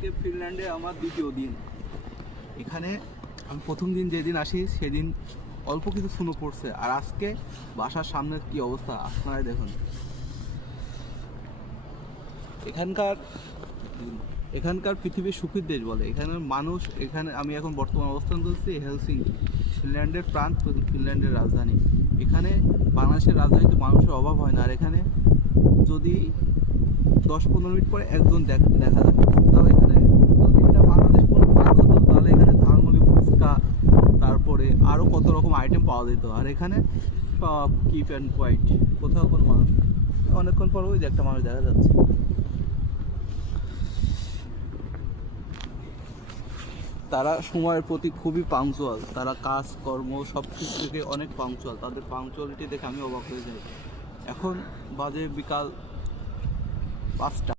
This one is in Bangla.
আজকে ফিনল্যান্ডে আমার দ্বিতীয় দিন। এখানে আমি প্রথম দিন যেদিন আসি সেদিন অল্প কিছু স্নো পড়ছে, আর আজকে বাসার সামনের কি অবস্থা আপনারাই দেখুন। এখানকার পৃথিবীর সুখীর দেশ বলে এখানের মানুষ। এখানে আমি এখন বর্তমান অবস্থান করছি হেলসিঙ্কি, ফিনল্যান্ডের প্রান্ত, ফিনল্যান্ডের রাজধানী। এখানে বাংলাদেশের রাজধানীতে মানুষের অভাব হয় না, আর এখানে যদি 10-15 মিনিট পরে একজন দেখা যায়। তাও এখানে যদি এটা বাংলাদেশ কোনো পার্ক হতো তাহলে এখানে ধানমুড়ি, ফুচকা, তারপরে আরও কত রকম আইটেম পাওয়া যেত। আর এখানে সব কিপ অ্যান্ড কোয়াইট, কোথাও কোনো মানুষ নেই। অনেকক্ষণ পর ওই যে একটা মানুষ দেখা যাচ্ছে। তারা সময়ের প্রতি খুবই পাংচুয়াল, তারা কাজকর্ম সব কিছু থেকে অনেক পাংচুয়াল। তাদের পাংচুয়ালিটি দেখে আমি অবাক হয়ে যাই। এখন বাজে বিকাল 5টা।